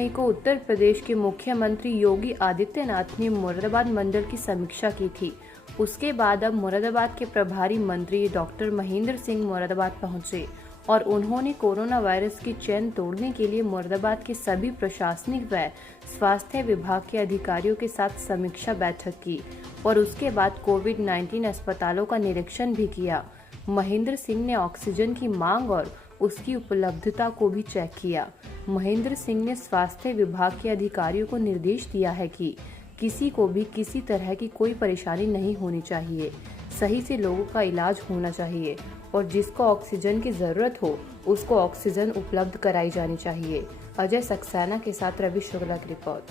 मई को उत्तर प्रदेश के मुख्यमंत्री योगी आदित्यनाथ ने मुरादाबाद मंडल की समीक्षा की थी। उसके बाद अब मुरादाबाद के प्रभारी मंत्री डॉक्टर महेंद्र सिंह मुरादाबाद पहुंचे और उन्होंने कोरोना वायरस की चेन तोड़ने के लिए मुरादाबाद के सभी प्रशासनिक व स्वास्थ्य विभाग के अधिकारियों के साथ समीक्षा बैठक की और उसके बाद कोविड-19 अस्पतालों का निरीक्षण भी किया। महेंद्र सिंह ने ऑक्सीजन की मांग और उसकी उपलब्धता को भी चेक किया। महेंद्र सिंह ने स्वास्थ्य विभाग के अधिकारियों को निर्देश दिया है कि किसी को भी किसी तरह की कोई परेशानी नहीं होनी चाहिए, सही से लोगों का इलाज होना चाहिए और जिसको ऑक्सीजन की जरूरत हो उसको ऑक्सीजन उपलब्ध कराई जानी चाहिए। अजय सक्सेना के साथ रवि शुक्ला की रिपोर्ट।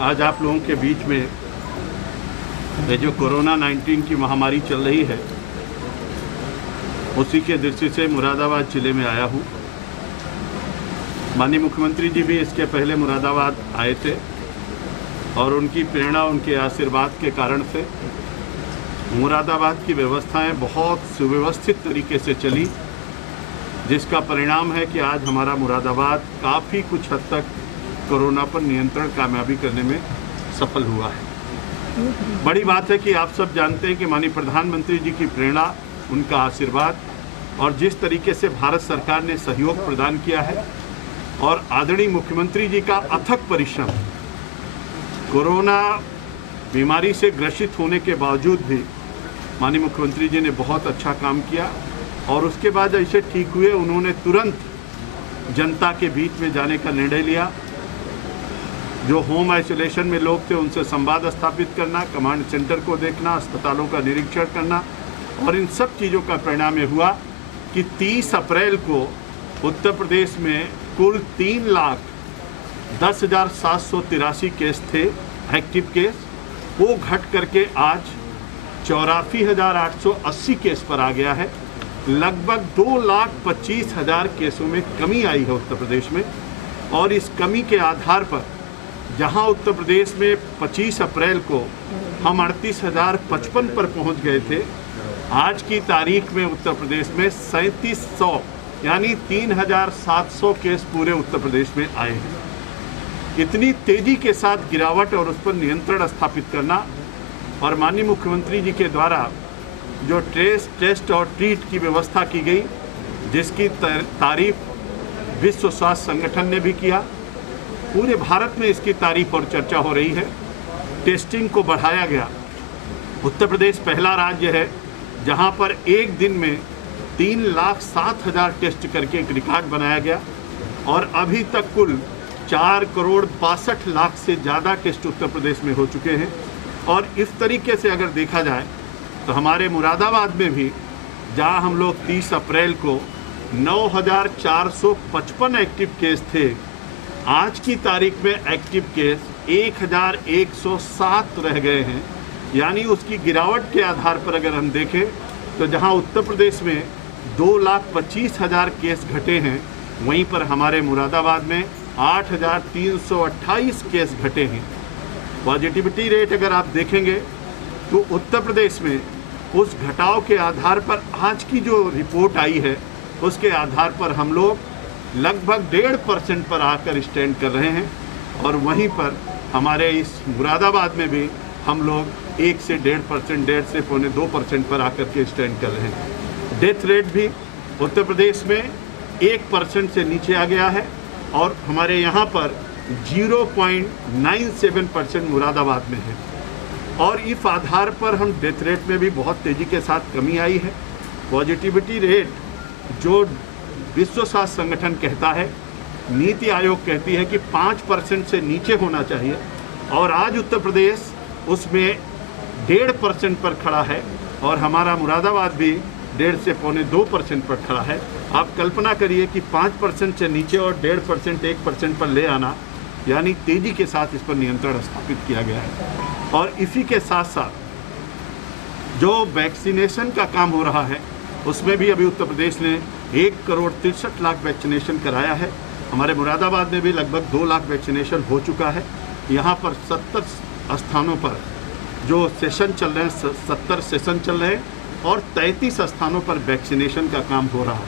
आज आप लोगों के बीच में ये जो कोरोना 19 की महामारी चल रही है उसी के दृष्टि से मुरादाबाद जिले में आया हूँ। माननीय मुख्यमंत्री जी भी इसके पहले मुरादाबाद आए थे और उनकी प्रेरणा, उनके आशीर्वाद के कारण से मुरादाबाद की व्यवस्थाएं बहुत सुव्यवस्थित तरीके से चली, जिसका परिणाम है कि आज हमारा मुरादाबाद काफ़ी कुछ हद तक कोरोना पर नियंत्रण कामयाबी करने में सफल हुआ है। बड़ी बात है कि आप सब जानते हैं कि माननीय प्रधानमंत्री जी की प्रेरणा, उनका आशीर्वाद और जिस तरीके से भारत सरकार ने सहयोग प्रदान किया है और आदरणीय मुख्यमंत्री जी का अथक परिश्रम, कोरोना बीमारी से ग्रसित होने के बावजूद भी माननीय मुख्यमंत्री जी ने बहुत अच्छा काम किया और उसके बाद ऐसे ठीक हुए उन्होंने तुरंत जनता के बीच में जाने का निर्णय लिया। जो होम आइसोलेशन में लोग थे उनसे संवाद स्थापित करना, कमांड सेंटर को देखना, अस्पतालों का निरीक्षण करना और इन सब चीज़ों का परिणाम ये हुआ कि 30 अप्रैल को उत्तर प्रदेश में कुल 3,10,783 केस थे एक्टिव केस, वो घट करके आज 84,880 केस पर आ गया है। लगभग 2,25,000 केसों में कमी आई है उत्तर प्रदेश में और इस कमी के आधार पर जहां उत्तर प्रदेश में 25 अप्रैल को हम 38,055 पर पहुंच गए थे, आज की तारीख में उत्तर प्रदेश में 3,700 यानी 3,700 केस पूरे उत्तर प्रदेश में आए हैं। इतनी तेजी के साथ गिरावट और उस पर नियंत्रण स्थापित करना और माननीय मुख्यमंत्री जी के द्वारा जो ट्रेस, टेस्ट और ट्रीट की व्यवस्था की गई, जिसकी तारीफ विश्व स्वास्थ्य संगठन ने भी किया, पूरे भारत में इसकी तारीफ और चर्चा हो रही है। टेस्टिंग को बढ़ाया गया। उत्तर प्रदेश पहला राज्य है जहां पर एक दिन में 3,07,000 टेस्ट करके एक रिकॉर्ड बनाया गया और अभी तक कुल 4,62,00,000 से ज़्यादा टेस्ट उत्तर प्रदेश में हो चुके हैं। और इस तरीके से अगर देखा जाए तो हमारे मुरादाबाद में भी जहां हम लोग 30 अप्रैल को 9,455 एक्टिव केस थे, आज की तारीख में एक्टिव केस 1,107 रह गए हैं। यानी उसकी गिरावट के आधार पर अगर हम देखें तो जहां उत्तर प्रदेश में 2,25,000 केस घटे हैं, वहीं पर हमारे मुरादाबाद में 8,328 केस घटे हैं। पॉजिटिविटी रेट अगर आप देखेंगे तो उत्तर प्रदेश में उस घटाव के आधार पर आज की जो रिपोर्ट आई है उसके आधार पर हम लोग लगभग 1.5% पर आकर स्टैंड कर रहे हैं और वहीं पर हमारे इस मुरादाबाद में भी हम लोग 1 से 1.5%, 1.5 से 1.25% पर आकर के स्टैंड कर रहे हैं। डेथ रेट भी उत्तर प्रदेश में 1% से नीचे आ गया है और हमारे यहाँ पर 0.97% मुरादाबाद में है और इस आधार पर हम डेथ रेट में भी बहुत तेज़ी के साथ कमी आई है। पॉजिटिविटी रेट जो विश्व स्वास्थ्य संगठन कहता है, नीति आयोग कहती है कि 5% से नीचे होना चाहिए और आज उत्तर प्रदेश उसमें 1.5% पर खड़ा है और हमारा मुरादाबाद भी 1.5 से 2% पर खड़ा है। आप कल्पना करिए कि 5% से नीचे और 1.5%, 1% पर ले आना, यानी तेज़ी के साथ इस पर नियंत्रण स्थापित किया गया है। और इसी के साथ साथ जो वैक्सीनेशन का काम हो रहा है उसमें भी अभी उत्तर प्रदेश ने 1,63,00,000 वैक्सीनेशन कराया है। हमारे मुरादाबाद में भी लगभग 2 लाख वैक्सीनेशन हो चुका है। यहाँ पर 70 स्थानों पर जो सेशन चल रहे हैं, 70 सेशन चल रहे हैं और 33 स्थानों पर वैक्सीनेशन का काम हो रहा है।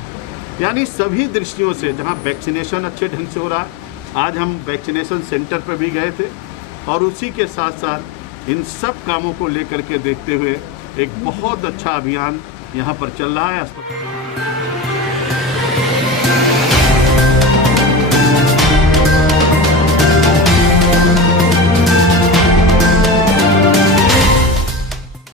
यानी सभी दृष्टियों से जहां वैक्सीनेशन अच्छे ढंग से हो रहा है, आज हम वैक्सीनेशन सेंटर पर भी गए थे और उसी के साथ साथ इन सब कामों को लेकर के देखते हुए एक बहुत अच्छा अभियान यहाँ पर चल रहा है।